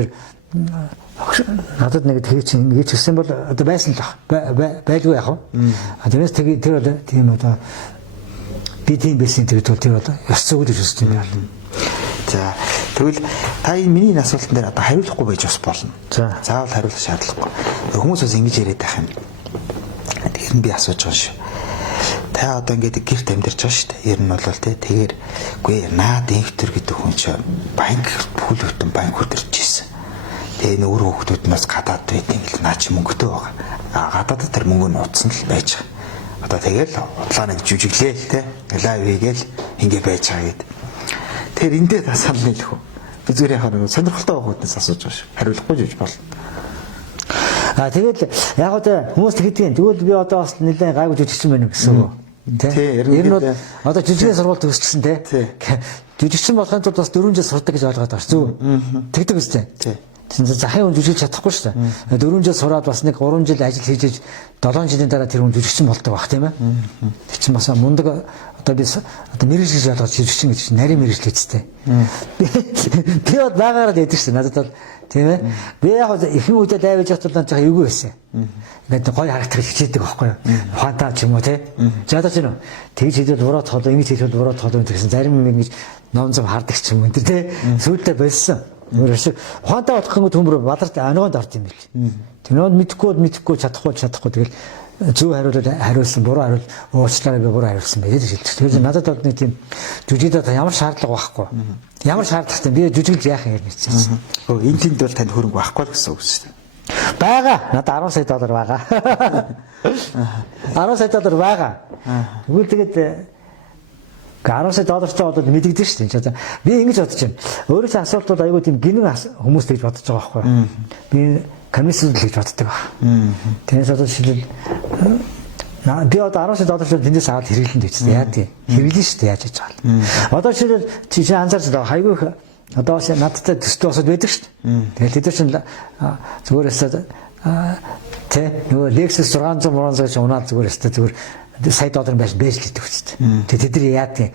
надад нэг тэгж хэлсэн бол одоо байсан л байлгүй яах вэ? Тэрнээс тэр одоо тийм одоо би тийм байсан тэр одоо ёс зүг гэж үзсэн юм байна. За тэгвэл та энэ миний асуултан дээр одоо хариулахгүй байж бас болно. Заавал хариулах шаардлагагүй. Хүмүүс бас ингэж яриад байх юм. Тэгэхээр би асууж байгаа шүү. Та одоо ингээд гэрт амьдарч байгаа шүү дээ. Ер нь бол тэгээд үгүй наад инвестор гэдэг хүн чинь банк бүхэл бүтэн банк хөдөрж ирсэн. Тэгээ нөр хүүхдүүд нас гадаад байт юм л наа чи мөнгөтэй байгаа. Гадаад тэр мөнгө нь утсан л байж байгаа. Одоо тэгэл удлаа нэг жүжиглээ л те. Лайв хийгээл ингэ байж байгаа гэд. Тэр эндээ тасаал нэлэх үү. Би зүгээр яхаа нэг сонирхолтой хүүхдээс асууж байгаа шүү. Хариулахгүй жиж болно. Тэгээд яг одоо хүмүүс тэгдэг. Тэгвэл би одоо бас нэлээд гайгүй жүжигчин байна гэсэн үг. Тий. Ер нь одоо жижигхэн сургууль төгсчихсэн те. Жүжигчин болохын тулд бас 4 жил сурдаг гэж ойлгоод байна. Зүг. Тэгдэг үстэй. Тий. Захын хүн жүжиглэж чадахгүй шүү дээ. 4 жил сураад бас нэг 3 жил ажил хийж 7 жилийн дараа тэр хүн жүжигчин болдог баг тийм ээ. Тэр чинь бас мундаг одоо би одоо мэрэгжил болгож жүжигчин гэж нарийн мэрэгжил хийцтэй. Би бод багаараа дэдэг шүү надад бол тийм ээ. Би яг ихэнх үедээ дайваж явахад л жаа эвгүй байсан. Ингээд гоё харагдах хичээдэг байхгүй юу. Фантаа ч юм уу тий. Жадаж гэнэ. Тэгж хийдэл ураад хоолоо ингэж хийдэл ураад хоолоо гэсэн зарим юм ингэж ном зам хардаг ч юм уу тий. Сүйдээ болсон. Өөрөөр ухаантай болох юм төмөр бадарт анигонд орд юм бэл. Тэрнод мэдхгүй чадахгүй тэгэл зөв хариулсан буруу хариул уучлаарай би буруу хариулсан байх гэж хэлдэг. Тэгэхээр надад бол нэг тийм жүжигдээд ямар шаардлага байхгүй. Ямар шаардлагатай би жүжиглж яах юм гэсэн. Энэ тэнд бол танд хөрөнгө байхгүй л гэсэн үг шүү дээ. Бага. Надад $10 сая байгаа. $10 сая байгаа. Тэгвэл тэгээд $10 сая ч одоо мэдэгдэн шүү дээ. Би ингэж бодож байна. Өөрөөсөө асуулт бол айгүй тийм гинэн хүмүүс гэж бодож байгаа байхгүй юу? Би комиссүүд л гэж боддог байна. Тэрээс одоо шилэл би одоо $10 сая тэндээс аваад хэрэглэн дэвчсэн. Яа тий. Хэрэглэн шүү дээ яаж хийж байгаа. Одоо шилэл чи анзаарч байгаа хайгүй одоо надтай төстэй босоод байдаг шүү дээ. Тэгэл тэд чинь зүгээрээс тий нөгөө Lexus 600 гэж унаад зүгээрээс зүгээр сая $1 байж л гэдэг үстэй. Тэгээ тэд нар яа тийм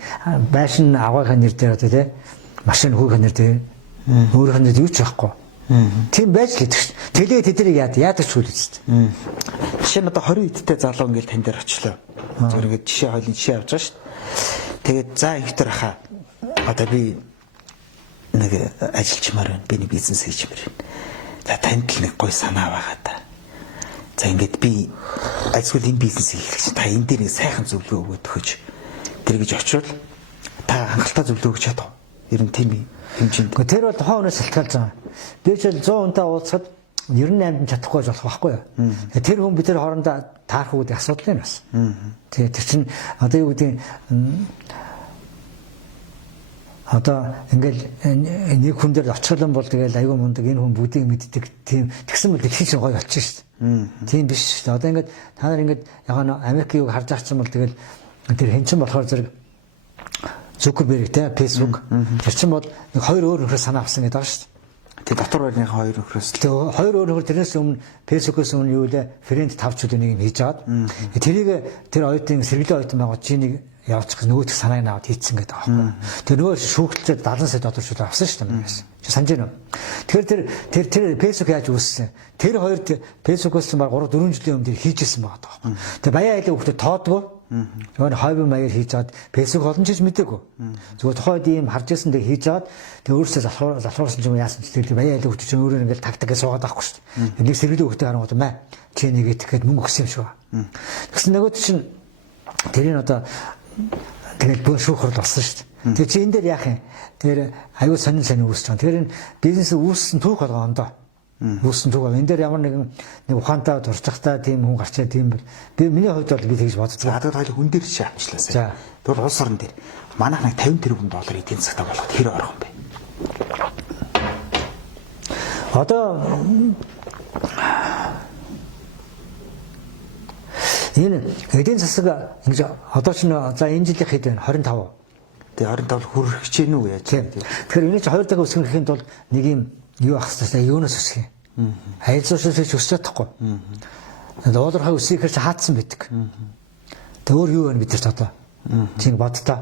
байшин аваагын нэр дээр одоо тий машин хүүхэн нэр дээр өөрийнх нь юу ч байхгүй. Тийм байж л гэдэг шүү. Тэлээ тэд нар яадаг ч үл үстэй. Жишээ нь одоо 20 эдтэй залуу ингээл тань дээр очлоо. Зөв ингээд жишээ хойлын жишээ авч байгаа шүү. Тэгээд за ихтер хаа одоо би нэг ажилчмаар байна. Би нэг бизнес хийчмээр байна. За танд л нэг гой санаа байгаа та. За ингээд би альсгүй энэ бизнес хийх гэж та энэ дээр нэг сайхан зөвлөгөө өгөөд өгч тэр гэж очивол та хангалттай зөвлөгөө өгч чадав. Ер нь тийм хэмжээнд. Гэхдээ тэр бол тухайн хүнээс шалтгаалж байгаа. Би ч 100 хүнтэй уулзахад 98-нд чадахгүй болох байхгүй юу? Тэр хүн бид тэр хоорондоо таарах үүдийн асуудал юм бас. Тэгээ тэр чинь одоо юу гэдэг одоо ингээл нэг хүн дээр очихлон бол тэгэл айгүй мундаг энэ хүн бүгдийг мэддэг тийм тэгсэн мэт их чинь гоё болчих шүү дээ. Тийм биш шүү дээ. Одоо ингээд та нар ингээд яг нь Америкийг харж авсан бол тэгэл тэр хэнчин болохоор зэрэг Zuckerberg те Facebook тэр чинь бол нэг хоёр өөр нөхөр санаа авсан гэдэг байгаа шүү дээ. Тэг дотор байрны хоёр нөхрөөс тэг хоёр өөр нөхөр тэрнээс өмнө Facebook-оос өмнө юу лээ фрэнд 5 ч үгүй нэг юм хийж аваад тэрийг тэр оюутны сэргэлэн оюутан байгаа чи нэг явуучих нөгөөдх санааг наваад хийцэн гэдэг аахгүй. Тэр нөгөө шүүхэлцээд $70 сая шууд авсан шүү дээ. Чи санаж байна уу? Тэгэхээр тэр Facebook яаж үүссэн? Тэр хоёрт Facebook-оос баг 3-4 жилийн өмнө хийжсэн байгаа даахгүй. Тэгээ баяа айлын хүүхдэд тоодгоо. Зөвхөн хойбон маягаар хийж чад Facebook олон ч мэдээгүй. Зүгээр тухайд ийм харж ирсэн дэ хийж чад тэгээ өөрөөсөө залхуурсан юм яасан ч тэгээ баяа айлын хүүхд чинь өөрөө ингээл тактикээ суугаад байхгүй шүү дээ. Нэг сэргэлэн хүүхдээ харангууд маа чи нэг итгэхэд мөнгө өгсөн юм шүү. Тэгсэн нөгөөд чинь тэрийг одоо тэгээд бүр шүүхрэл болсон шүү дээ. Тэгээ чи энэ дээр яах юм? Тэр аюул сонин үүсэж байгаа. Тэгэхээр энэ бизнес үүссэн түүх болгоо ондоо. Үүссэн түүх. Энэ дээр ямар нэг ухаантай дурцахтай тийм хүн гарчаа тийм би миний хувьд бол би тэгж боддог. Хадад хоёул хүн дээр чи авчлаа сая. Тэр улс орн дээр манайх нэг $50 тэрбум эдийн засгтаа болгоход хэр орох юм бэ? Одоо энэ эдийн засаг ингэж одоо ч за энэ жилийн хэд байна 25. Тэгээ 25 хүрэх гэж гэнэ үү яаж? Тэгэхээр энэ чи 2 дахь өсгөхийн тулд нэг юм юу ах хэвчээ юунаас өсөх юм? Аялал жуулчлалч өсөж чадахгүй. Долларын өсөхөөр чи хаацсан байдаг. Тэгээ өөр юу вэ бид нар одоо? Чи боддоо.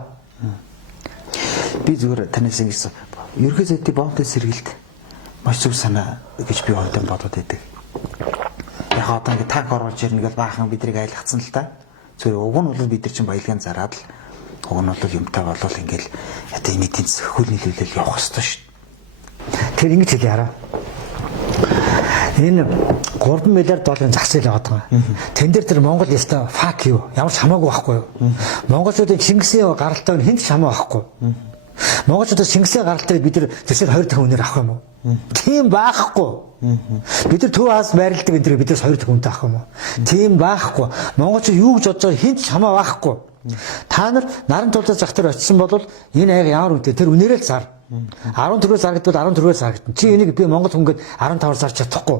Би зүгээр танаас ингэсэн. Ерхий зүйтэй бомбтой сэргэлт маш зөв санаа гэж би өөртөө бодоод байдаг. Яг одоо ингэ танк оруулж ирнэ гэж баахан бидрийг айлгцсан л та. Зүгээр уг нь бол бид нар чинь баялагын зараад л уг нь бол юмтай болвол ингээл одоо энэ эдийн засаг хөл нийлүүлэл явах хэрэгтэй шүү. Тэр ингэж хэлээ хараа. Энэ $3 миллиард зах зээл яваад байгаа. Тэн дээр тэр Монгол яста фак юу? Ямар ч хамаагүй байхгүй юу? Монголчуудын Чингисийн гаралтай нь хэн ч хамаа байхгүй. Монголчуудаас Чингисийн гаралтыг бид нар тэсэл 2 дахин үнээр авах юм уу? Тийм баахгүй. Бид нар төв хаас байрладаг энэ төр бидээс хоёр хүн таах юм уу? Тийм баахгүй. Монголч юу гэж бодож байгаа хинт ч хамаа баахгүй. Та нар наран тулдаа зах дээр очисон бол энэ аяга ямар үнэтэй тэр үнээрээ л зар. 14-өөс зар гэдэг бол 14-өөс зар гэдэг. Чи энийг би монгол хүн гээд 15-аар зарч чадахгүй.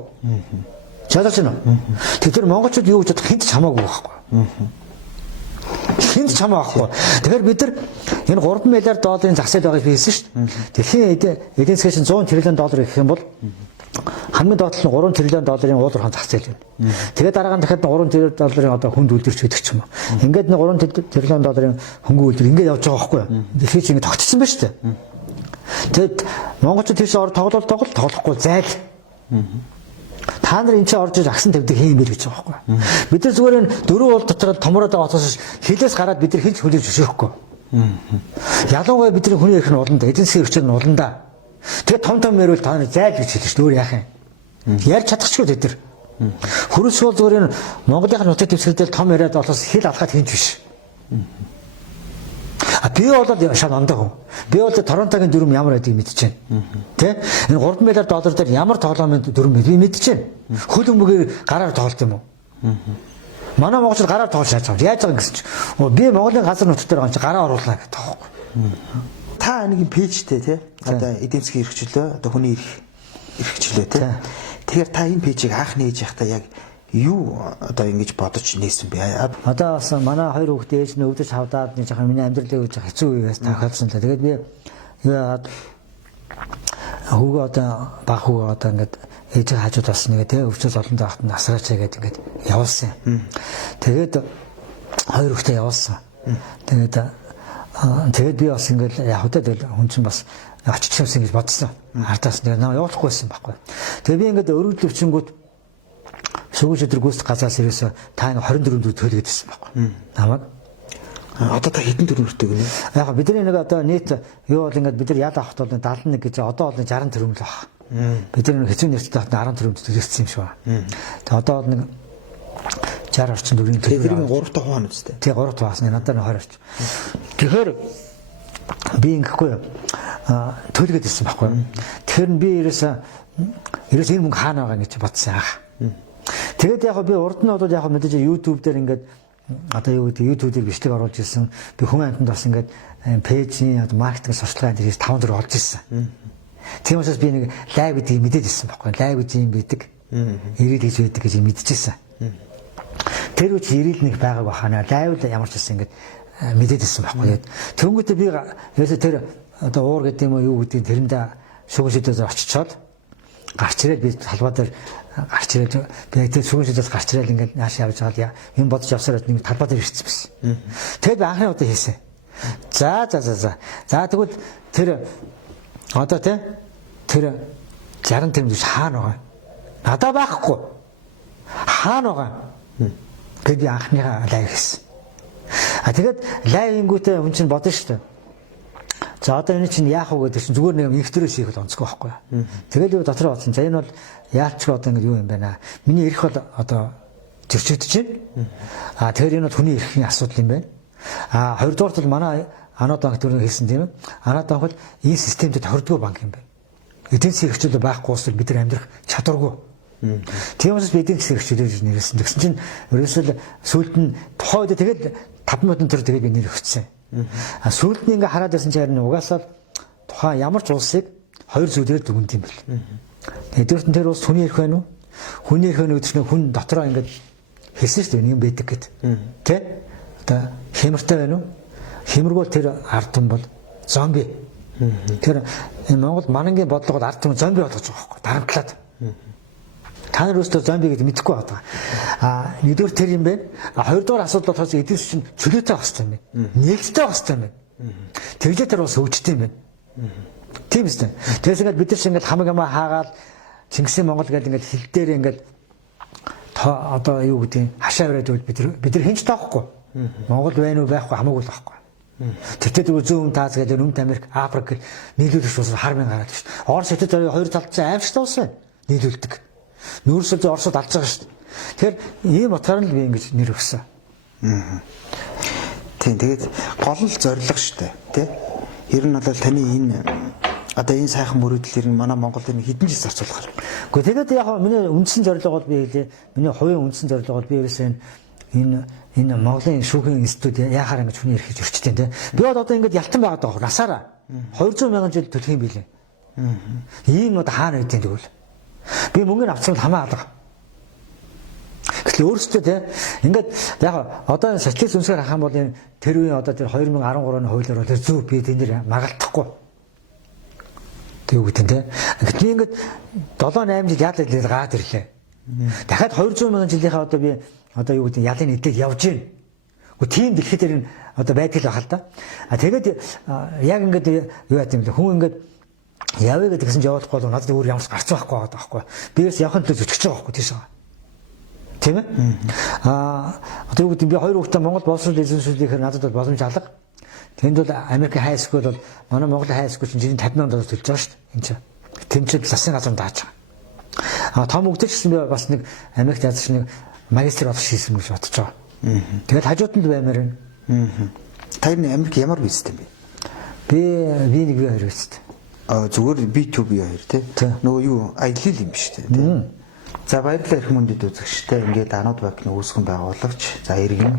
Чадаж байна уу? Тэр монголчууд юу гэж бодох хинт ч хамаагүй байхгүй. Хинт ч хамаа байхгүй. Тэгэхээр бид нар энэ 3 миллиард долларын зах зээл байгааг хийсэн шүү дээ. Дэлхийн эдийн засгийн 100 тэрлион доллар гэх юм бол хамгийн доод нь 3 тэрлион долларын уулуурхан зах зээл байна. Тэгээд дараа нь дахиад 3 тэрлион долларын одоо хүнд үлдэрч байдаг ч юм уу. Ингээд нэг 3 тэрлион долларын хөнгөн үлдэр ингээд явж байгаа байхгүй юу? Дэлхийд чинь ингээд тогтцсон байна шүү дээ. Тэгэд монголчууд тийш тоглохгүй зайл. Та нар энэ чинь орж иж агсан тавьдаг хийм бэл гэж байгаа байхгүй. Бид нар зүгээр энэ 4 уул дотор томроод байгаа утгаас хилээс гараад бид нар хинч хүлээж өшөөхгүй. Ялангуяа бидний хүний эрх нь улан да, эдийн засгийн эрхчлэл нь улан да. Тэгээд том мөрөөл та нар зайл гэж хэлж шүү дээ. Өөр яах юм? Ярьж чадчихгүй тэд нар. Хөрөс бол зүгээр энэ Монголын нутаг дэвсгэрдэл том яриад болохоос хил алхаад хинч биш. Би бол шал ондоо хүн. Би бол Торонтогийн дүрм ямар байдгийг мэдчихээн. Тэ? Энэ 3 миллиард доллар дээр ямар тоглоомын дүрм бэ? Би мэдчихээн. Хөл өмгөөр гараар тоглолт юм уу? Манай монголчууд гараар тоглож яаж байгаа? Яаж байгаа гэсэн чи? Би Монголын газар нутаг дээр гонч гараа оруулаа гэдэг таахгүй. Та нэг пэйжтэй тий? Одоо эдийн засгийн эрхчлөө, одоо хүний эрхчлөө тий? Тэгэхээр та энэ пэйжийг анх нээж явахдаа яг юу одоо ингэж бодож нээсэн бэ? Одоо бас манай хоёр хүүхд ээж нь өвдөж хавдаад нэг жоохон миний амьдралыг гэж хэцүү үеэс тохиолдсон л. Тэгээд би хүүгээ одоо баг хүүгээ одоо ингээд ээжээ хажууд бас нэг тий өвчөөс олон таахт насраач гэдэг ингээд явуулсан. Тэгээд хоёр хүүхдээ явуулсан. Тэгээд би бас ингээд яг хөдөө хүн чинь бас очиж явсан гэж бодсон. Ардаас нэг наа явуулахгүйсэн байхгүй. Тэгээд би ингээд өргөдөл өвчнгүүд шүгэж өдөр гүйцэтгэх газраас ирээсээ та 24 дөрөв төлгээд ирсэн байхгүй. Намайг одоо та хэдэн төгрөгтэй гинэ? Яг бидний нэг одоо нийт юу бол ингээд бид нар яд авахт бол 71 гэж одоо бол 60 төгрөг л баг. Бид нар хэцүү нэртэй авахт 14 төгрөг төлсөн юм шиг байна. Тэгээ одоо бол нэг 60 орчим төгрөгийн төлөв. Тэгэхээр 3 дахь хаана үстэй? Тий 3 дахь хаас надад 20 орчим. Тэгэхээр би ингэхгүй төлгээд ирсэн байхгүй. Тэгэхээр би ерөөсөө энэ мөнгө хаана байгаа гэж бодсон аа. Тэгээд яг би урд нь бол яг мэдээж YouTube дээр ингээд одоо юу гэдэг YouTube дээр бичлэг оруулж ирсэн. Би хүн амтанд бас ингээд пэйжийн одоо маркетинг сурталчилгаан дээр 5 4 олж ирсэн. Тийм учраас би нэг лайв гэдгийг мэдээд ирсэн байхгүй. Лайв гэж юм байдаг. Ирэл гэж байдаг гэж мэдчихсэн. Тэр үуч ирэл нэг байгааг бахана. Лайв л ямар ч байсан ингээд мэдээд ирсэн байхгүй. Тэнгүүтээ би ерөөсөө тэр одоо уур гэдэг юм уу юу гэдэг тэрэндээ шүгшидээс очичоод гарч ирээд би талбай дээр гарч ирээд би яг тэр шүгшидээс гарч ирээд ингээд нааш явж байгаа юм бодож явсараад нэг талбай дээр ирсэн байсан. Тэгээд би анхны удаа хийсэн. За. Тэгвэл тэр одоо тэр 60 тэмдэгч хаана байгаа? Надад байхгүй. Хаана байгаа? Гэвь би анхныхаа лайв хийсэн. Тэгээд лайвингүүтээ хүн чинь бодно шүү дээ. За одоо энэ чинь яах вэ гэдэг чинь зүгээр нэг ихтрээс хийх л онцгой байхгүй. Тэгэл би дотроо бодсон. За энэ бол яалч одоо ингэ юу юм бэ наа. Миний эрх бол одоо зөрчигдөж байна. Тэгэхээр энэ бол хүний эрхийн асуудал юм байна. Хоёрдугаарт бол манай Анод банк төрөөр хэлсэн тийм ээ. Анод банк бол энэ системд тохирдгүй банк юм байна. Эдийн засгийн эрхчлэл байхгүй уусвал бид нар амьдрах чадваргүй. Тийм учраас би эдийн засгийн эрхчлэлээр нэрсэн. Тэгсэн чинь ерөөсөө сүүлд нь тухайд тэгээд 5 минутын төр тэгээд би нэр өгсөн. Сүүлд нь ингээ хараад байсан чинь угаасаа тухайн ямар ч улсыг хоёр зүйлээр дүгнэт юм бэл. Эдгээрт тэр улс хүний эрх байна уу? Хүний эрх байна гэдэг чинь хүн дотроо ингээ хэлсэн шүү дээ юм байдаг гэд. Тэ? Одоо хэмэртэй байна уу? Хэмэргүүл тэр ард түмэн бол зомби. Тэр энэ Монгол манангийн бодлогод ард түмэн зомби болгож байгаа байхгүй дарамтлаад. Та нар өөрсдөө зомби гэдэг мэдэхгүй байгаа. Нэгдүгээр тэр юм байна. Хоёрдугаар асуудал болохоос эдийн засгийн чөлөөтэй байх хэрэгтэй юм байна. Нээлттэй байх хэрэгтэй юм байна. Тэглээ тэр бас хөгжтэй юм байна. Тийм үстэй. Тэгээс ингээд бид нар шиг ингээд хамаг амаа хаагаад Чингисийн Монгол гэдэг ингээд хил дээр ингээд одоо юу гэдэг хашаа өрөөд бид нар хинч таахгүй. Монгол байна уу байхгүй хамаагүй л байхгүй. Тэгтээ зүүн Таз гэдэг Өмнөд Америк, Африк нийлүүлэгч улс хармын гараад шүү дээ. Орос хэдэд хоёр талд чинь аимшигтай улс байна. Нийлүүлдэг. Нүүрсэл Оросод алж байгаа шүү дээ. Тэгэхээр ийм утгаар нь л би ингэж нэр өгсөн. Тийм тэгээд гол нь зориг шүү дээ. Тэ? Ер нь бол таны энэ Одоо энэ сайхан мөрөөдлийг манай Монголд хэдэн жил зарцуулах вэ? Гэхдээ тэгээд яг миний үндсэн зорилго бол би хэлээ. Миний хувийн үндсэн зорилго бол би ерөөсөө энэ Монголын шүүхийн институт яахаар ингэж хүний эрхийг зөрчтэй те. Би бол одоо ингэж ялтан байгаад байгаа насаараа 200 мянган жил төлөх юм билээ. Ийм одоо хаана байдیں۔ Тэгвэл би мөнгөний авцсан хамаа алга. Гэтэл өөрөөсөө те ингээд яг одоо социалист үнсээр харах юм бол энэ тэр үеийн одоо тэр 2013 оны хуулиар бол тэр зөв би тэнд маргалдахгүй. Тэг үг тийм те. Гэтэл ингээд 7-8 жил яадаг л гаад ирлээ. Дахиад 200 мянган жилийнхаа одоо би одоо юу гэдэг ялын эдэл явж гин. Гэхдээ тийм дэлхийд тэр одоо байдаг л бахал та. Тэгээд яг ингээд юу яа гэвэл хүн ингээд явъя гэдэг гэсэн чинь явуулахгүй бол надад өөр ямарч гарч байхгүй байгаа байхгүй. Биээс явахын төлөө зүтгэж байгаа байхгүй тийш байгаа. Тийм ээ? Одоо юу гэдэг би 2 хүүхдээ Монгол боловсрол эзэмшүүлэхээр надад бол боломж алга. Тэнд бол Америк хай скул бол манай Монгол хай скул чинь жилийн 50 сая доллар төлж байгаа шүү дээ. Энд чинь. Тэмцэл засгийн газар дааж байгаа. Том үгтэй ч гэсэн би бас нэг Америкт язч нэг магистр болох шийсэн гэж бодож байгаа. Тэгээд хажууд нь баймаар байна. Та энэ Америк ямар визтэй юм бэ? Би V1 V2 визтэй. Зүгээр B2 B2 тий. Нөгөө юу аялал юм биш үү тий. За баярлалаа их мөндөд үзэгчтэй ингээд Анууд банкны үүсгэн байгуулагч за иргэн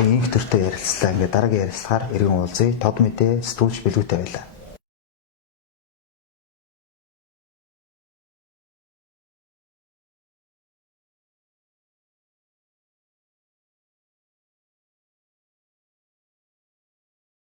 инх төртөө ярилцлаа ингээд дараагийн ярилцлагаар иргэн уулзъя. Тод мэдээ сэтгүүлч билгүүтэй байлаа.